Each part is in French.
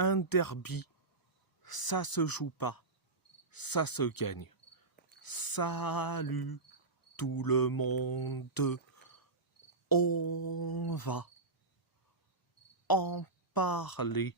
Un derby, ça se joue pas, ça se gagne. Salut tout le monde, on va en parler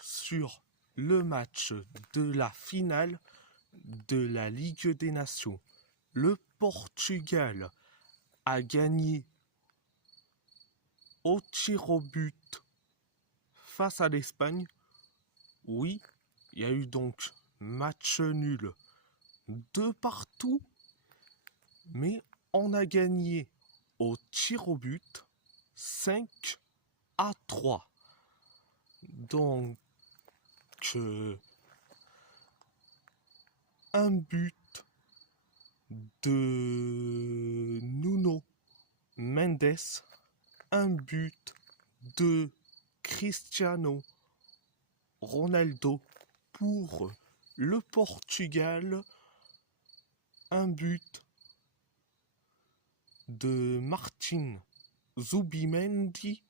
sur le match de la finale de la Ligue des Nations. Le Portugal a gagné au tir au but face à l'Espagne. Oui, il y a eu donc match nul de partout, mais on a gagné au tir au but 5-3. Donc, un but de Nuno Mendes, un but de Cristiano Ronaldo pour le Portugal, un but de Martin Zubimendi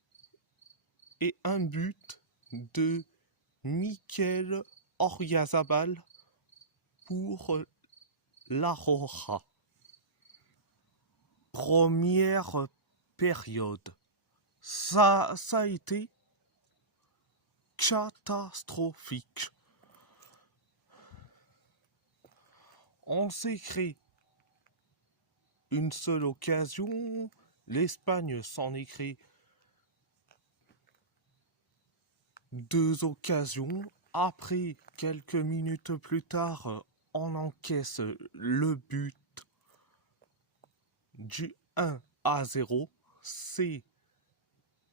et un but de Mikel Oyarzabal pour la Roja. Première période, ça a été catastrophique. On s'est créé une seule occasion, l'Espagne s'en est créé 2 occasions. Après, quelques minutes plus tard, on encaisse le but du 1-0. C'est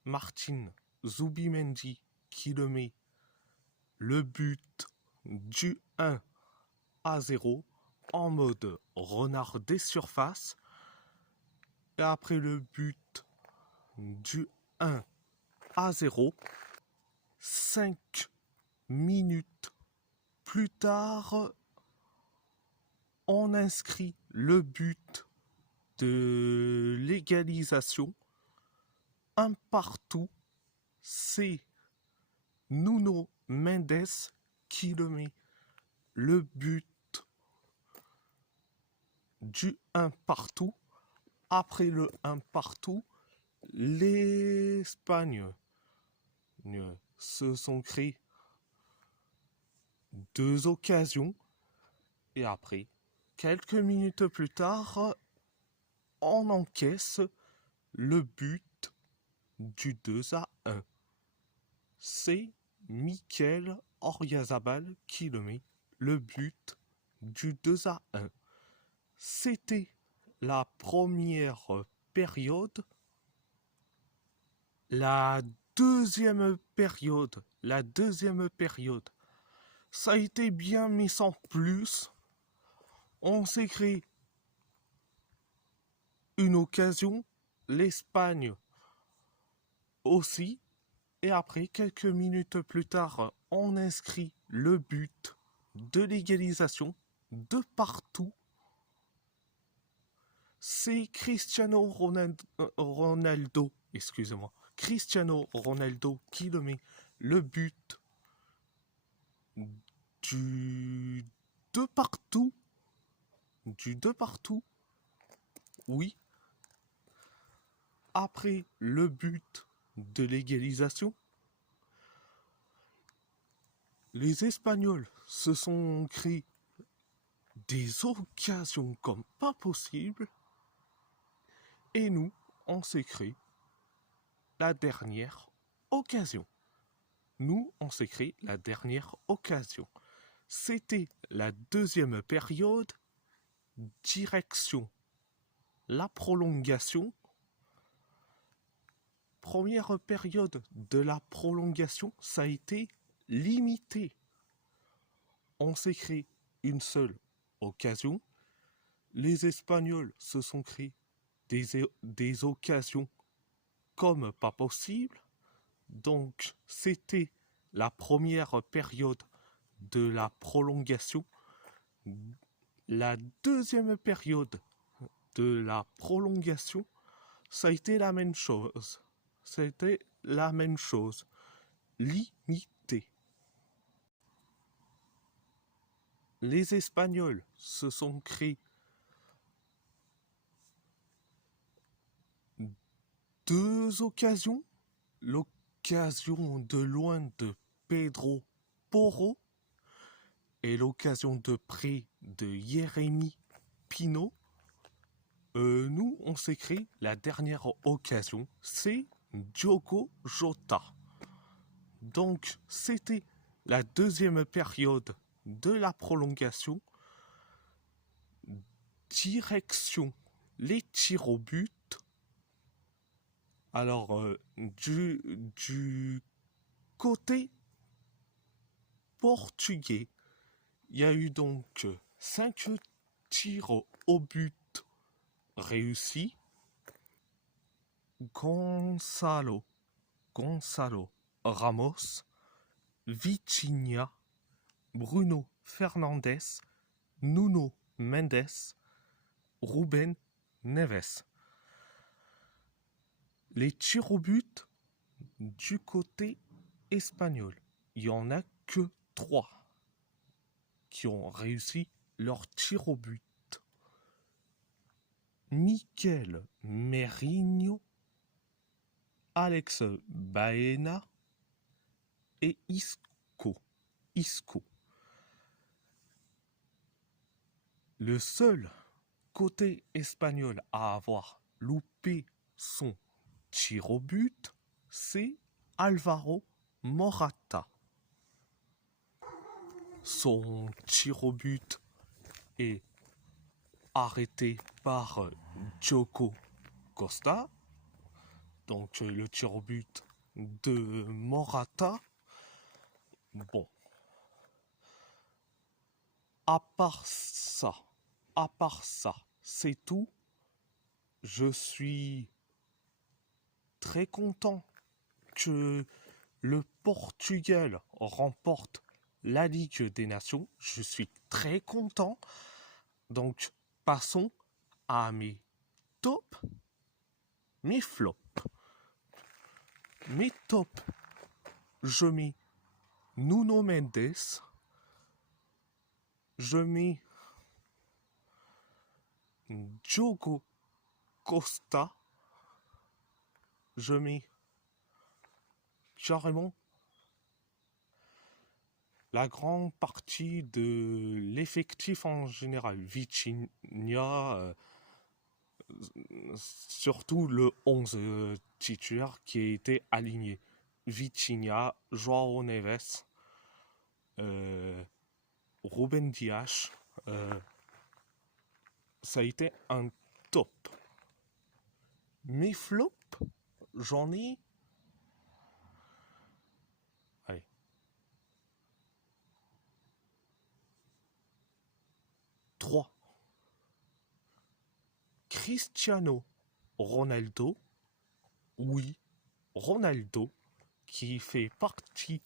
Martin Zubimendi qui le met, le but du 1-0 en mode renard des surfaces. Et après le but du 1-0, 5 minutes plus tard, on inscrit le but de l'égalisation. Un partout, c'est Nuno Mendes qui le met, le but du 1 partout. Après le 1 partout, l'Espagne se sont créés 2 occasions. Et après, quelques minutes plus tard, on encaisse le but du 2-1. C'est Mikel Oyarzabal qui le met, le but du 2-1. C'était la première période. La deuxième période, ça a été bien, mais sans plus. On s'est créé une occasion, l'Espagne aussi, et après, quelques minutes plus tard, on inscrit le but de l'égalisation de partout. C'est Cristiano Ronaldo qui le met, le but du 2 partout. Oui. Après le but de l'égalisation, les Espagnols se sont créés des occasions comme pas possible. Et nous, on s'est créé la dernière occasion. C'était la deuxième période, direction la prolongation. Première période de la prolongation, ça a été limité. On s'est créé une seule occasion. Les Espagnols se sont créés des occasions comme pas possible. Donc, c'était la première période de la prolongation. La deuxième période de la prolongation, ça a été la même chose. Limité. les Espagnols se sont créés deux occasions. L'occasion de loin de Pedro Porro et l'occasion de près de Jérémy Pino. Nous, on s'est créé la dernière occasion, c'est Diogo Jota. Donc, c'était la deuxième période de la prolongation. Direction les tirs au but. Alors, du côté portugais, il y a eu donc 5 tirs au but réussis. Gonçalo Ramos, Vitinha, Bruno Fernandes, Nuno Mendes, Ruben Neves. Les tirs au but du côté espagnol, il n'y en a que 3 qui ont réussi leur tir au but. Mikel Merino, Alex Baena et Isco. Le seul côté espagnol à avoir loupé son tir au but, c'est Alvaro Morata. Son tir au but est arrêté par Diogo Costa. Donc le tir au but de Morata. Bon. À part ça, c'est tout. Je suis très content que le Portugal remporte la Ligue des Nations. Je suis très content. Donc, passons à mes tops, mes flops. Mes tops, je mets Nuno Mendes. Je mets Diogo Costa. Je mets carrément la grande partie de l'effectif en général. Vitinha, surtout le 11 titulaire qui a été aligné. Vitinha, João Neves, Ruben Dias, ça a été un top. Mes flops, j'en ai... Allez. 3. Cristiano Ronaldo. Oui, Ronaldo, qui est partie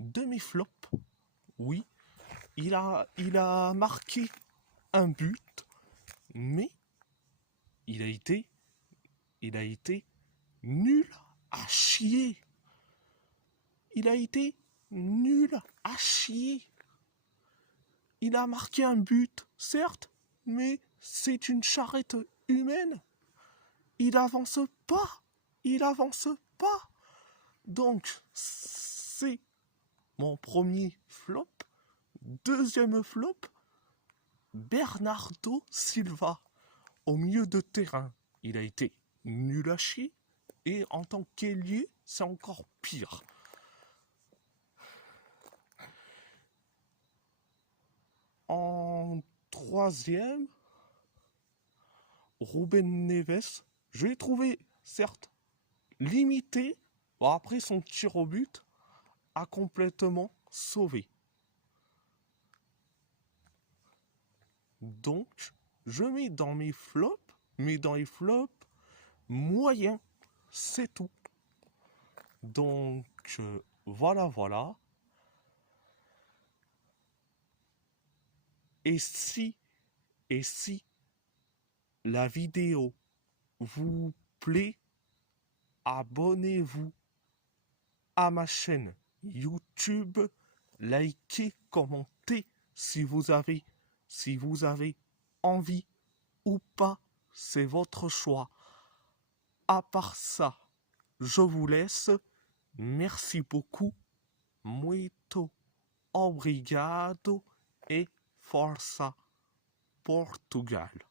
de mes flops. Oui, il a marqué un but, mais il a été nul à chier. Il a été nul à chier. Il a marqué un but, certes, mais c'est une charrette humaine. Il avance pas. Donc, c'est mon premier flop. Deuxième flop, Bernardo Silva. Au milieu de terrain, il a été nul à chier. Et en tant qu'ailier, c'est encore pire. En troisième, Ruben Neves. Je l'ai trouvé, certes, limité. Bon, après, son tir au but a complètement sauvé. Donc, je mets dans mes flops, mais dans les flops moyens, c'est tout. Donc, voilà. Et si la vidéo vous plaît, abonnez-vous à ma chaîne YouTube likez, commentez si vous avez envie ou pas, c'est votre choix. À part ça, je vous laisse. Merci beaucoup. Muito obrigado et força Portugal.